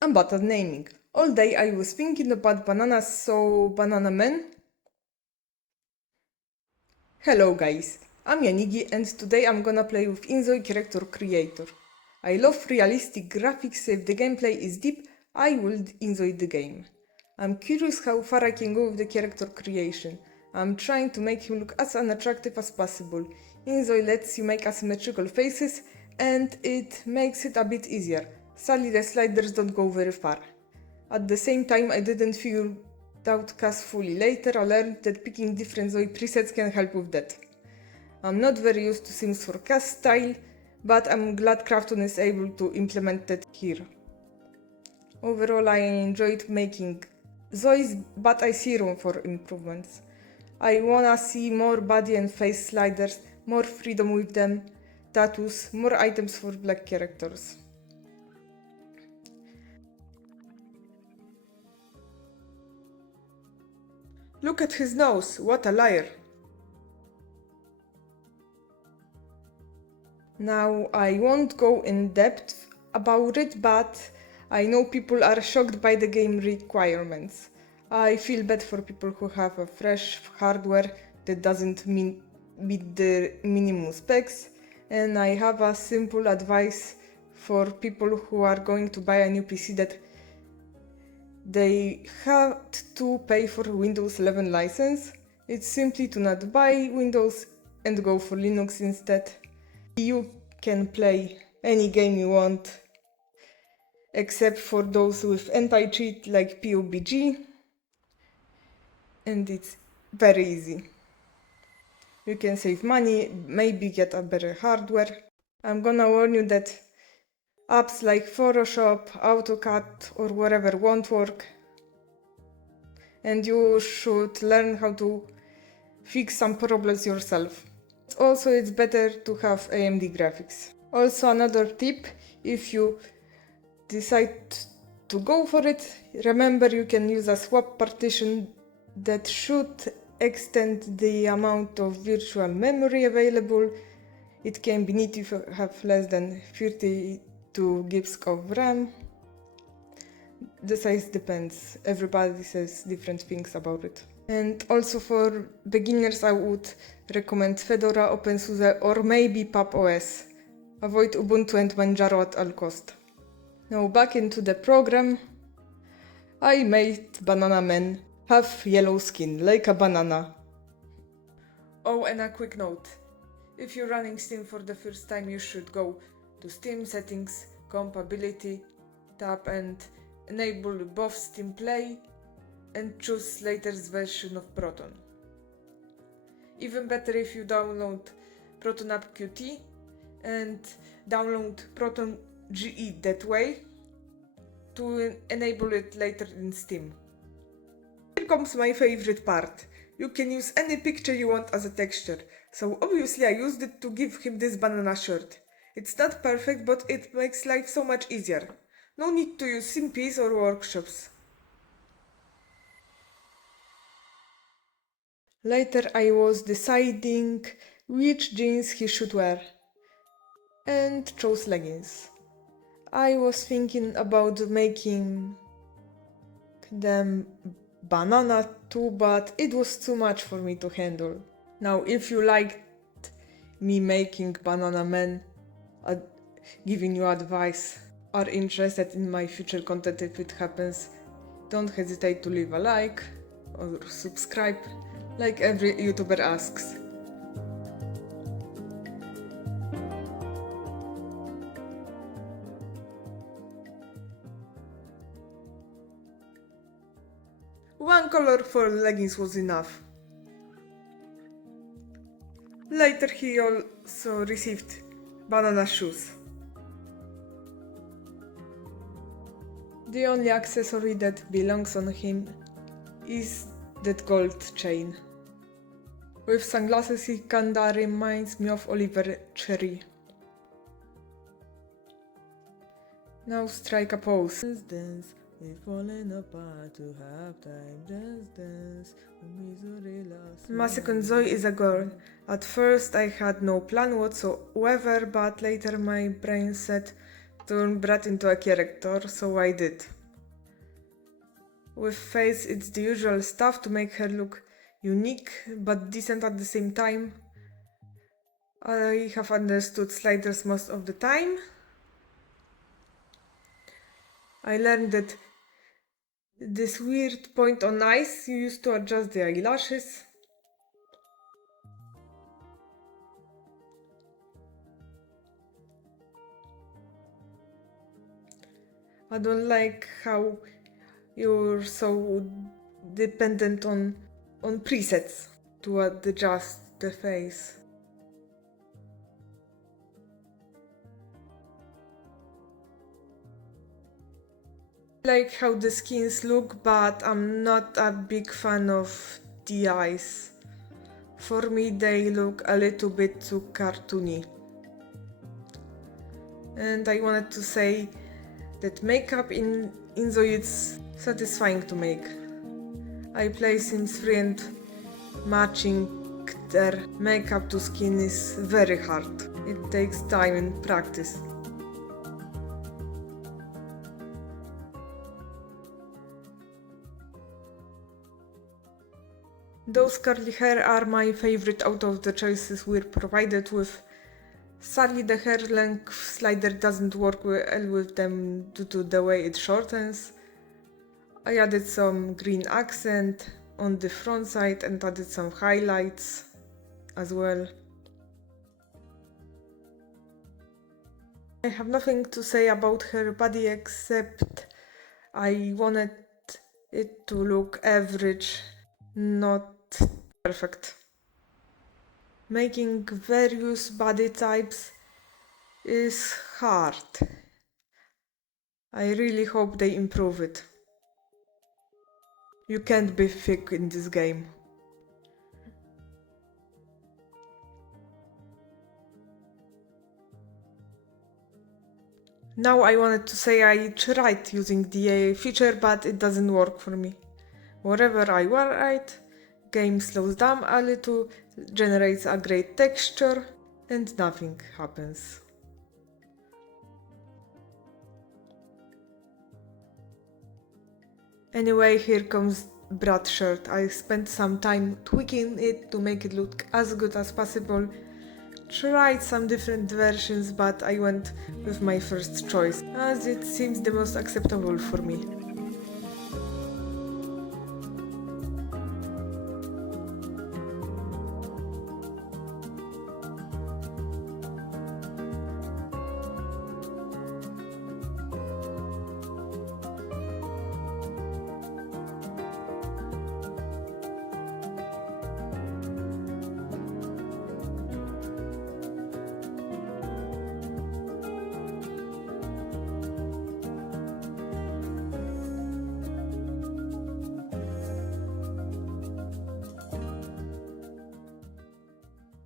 I'm bad at naming. All day I was thinking about bananas, so banana man. Hello guys, I'm Yanigi and today I'm gonna play with InZOI character creator. I love realistic graphics, if the gameplay is deep, I will enjoy the game. I'm curious how far I can go with the character creation. I'm trying to make him look as unattractive as possible. InZOI lets you make asymmetrical faces and it makes it a bit easier. Sadly the sliders don't go very far. At the same time, I didn't figure out cast fully. Later I learned that picking different ZOI presets can help with that. I'm not very used to Sims 4 cast style, but I'm glad Krafton is able to implement that here. Overall, I enjoyed making ZOIs, but I see room for improvements. I wanna see more body and face sliders, more freedom with them, tattoos, more items for black characters. Look at his nose, what a liar! Now, I won't go in depth about it, but I know people are shocked by the game requirements. I feel bad for people who have a fresh hardware that doesn't meet the minimum specs, and I have a simple advice for people who are going to buy a new PC that they had to pay for Windows 11 license. It's simply to not buy Windows and go for Linux instead. You can play any game you want, except for those with anti-cheat like PUBG, and it's very easy. You can save money, maybe get a better hardware. I'm gonna warn you that apps like Photoshop, AutoCAD or whatever won't work, and you should learn how to fix some problems yourself. Also, it's better to have AMD graphics. Also, another tip, if you decide to go for it, remember you can use a swap partition that should extend the amount of virtual memory available. It can be neat if you have less than 32 gigs of RAM. The size depends, everybody says different things about it. And also for beginners I would recommend Fedora, OpenSUSE or maybe PubOS. Avoid Ubuntu and Manjaro at all cost. Now back into the program. I made Banana Man have yellow skin, like a banana. Oh, and a quick note. If you're running Steam for the first time, you should go to Steam Settings, Compatibility tab and enable both Steam Play and choose latest version of Proton. Even better if you download Proton App Qt and download Proton GE that way to enable it later in Steam. Here comes my favorite part. You can use any picture you want as a texture, so obviously I used it to give him this banana shirt. It's not perfect, but it makes life so much easier. No need to use simpies or workshops. Later I was deciding which jeans he should wear and chose leggings. I was thinking about making them banana too, but it was too much for me to handle. Now if you liked me making Banana Man, giving you advice, are interested in my future content if it happens, don't hesitate to leave a like or subscribe, like every YouTuber asks. One color for leggings was enough. Later he also received banana shoes. The only accessory that belongs on him is that gold chain. With sunglasses he kinda reminds me of Oliver Cherry. Now strike a pose. Dance, dance, we're falling apart to have time. Dance, dance, my second ZOI is a girl. At first I had no plan whatsoever, but later my brain said turn Brat into a character, so I did. With face, it's the usual stuff to make her look unique but decent at the same time. I have understood sliders most of the time. I learned that this weird point on eyes you use to adjust the eyelashes. I don't like how you're so dependent on presets to adjust the face. I like how the skins look, but I'm not a big fan of the eyes. For me, they look a little bit too cartoony. And I wanted to say that makeup in InZOI is satisfying to make. I play Sims 3 and matching their makeup to skin is very hard. It takes time and practice. Those curly hair are my favorite out of the choices we're provided with. Sadly, the hair length slider doesn't work well with them due to the way it shortens. I added some green accent on the front side and added some highlights as well. I have nothing to say about her body except I wanted it to look average, not perfect. Making various body types is hard. I really hope they improve it. You can't be thick in this game. Now I wanted to say I tried using the AI feature, but it doesn't work for me. Wherever I write, game slows down a little, generates a great texture, and nothing happens. Anyway, here comes BRAT shirt. I spent some time tweaking it to make it look as good as possible. Tried some different versions, but I went with my first choice, as it seems the most acceptable for me.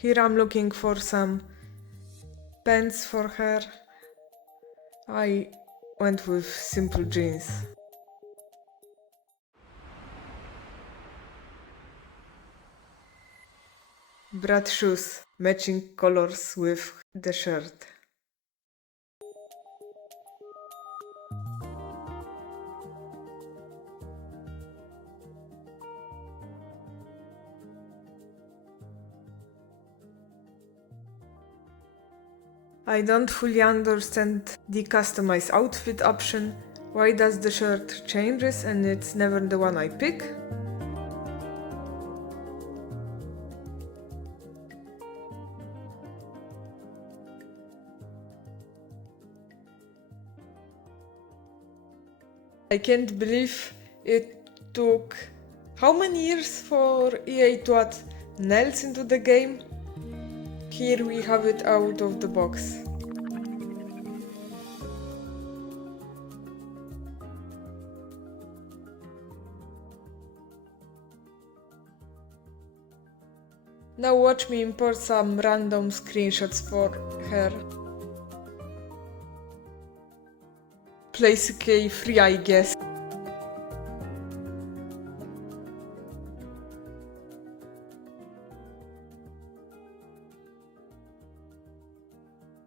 Here I'm looking for some pants for her. I went with simple jeans. BRAT shoes, matching colors with the shirt. I don't fully understand the customize outfit option. Why does the shirt changes and it's never the one I pick? I can't believe it took how many years for EA to add nails into the game? Here we have it out of the box. Now watch me import some random screenshots for her. Place K free, I guess.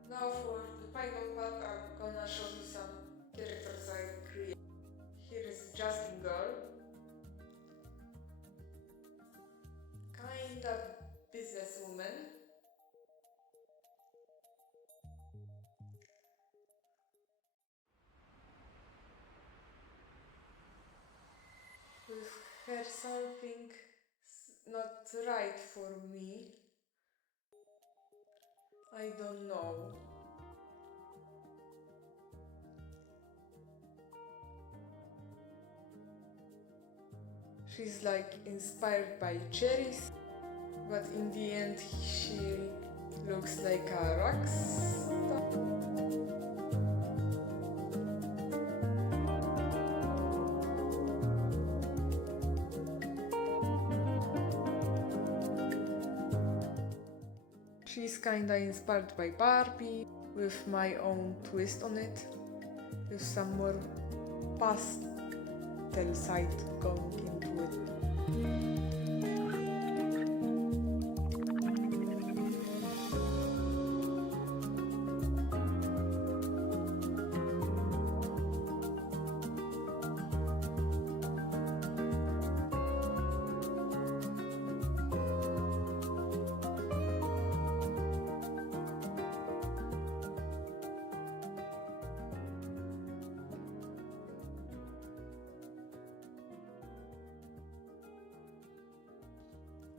Now for the final part, I'm gonna show her something not right for me. I don't know. She's like inspired by cherries, but in the end she looks like a rock star. She's kinda inspired by Barbie, with my own twist on it, with some more pastel side going into it.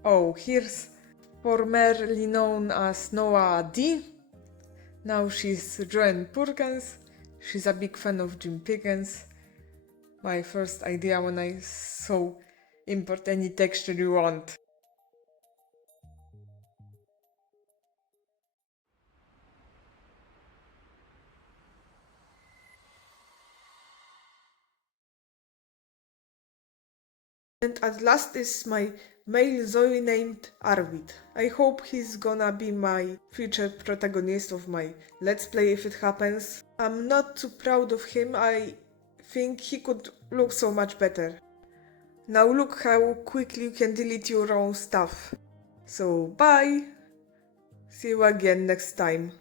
Oh, here's formerly known as Noah D. Now she's Joanne Purkens. She's a big fan of Jim Pickens. My first idea when I saw import any texture you want. And at last is my male ZOI named Arvid. I hope he's gonna be my future protagonist of my Let's Play if it happens. I'm not too proud of him, I think he could look so much better. Now look how quickly you can delete your own stuff. So bye! See you again next time.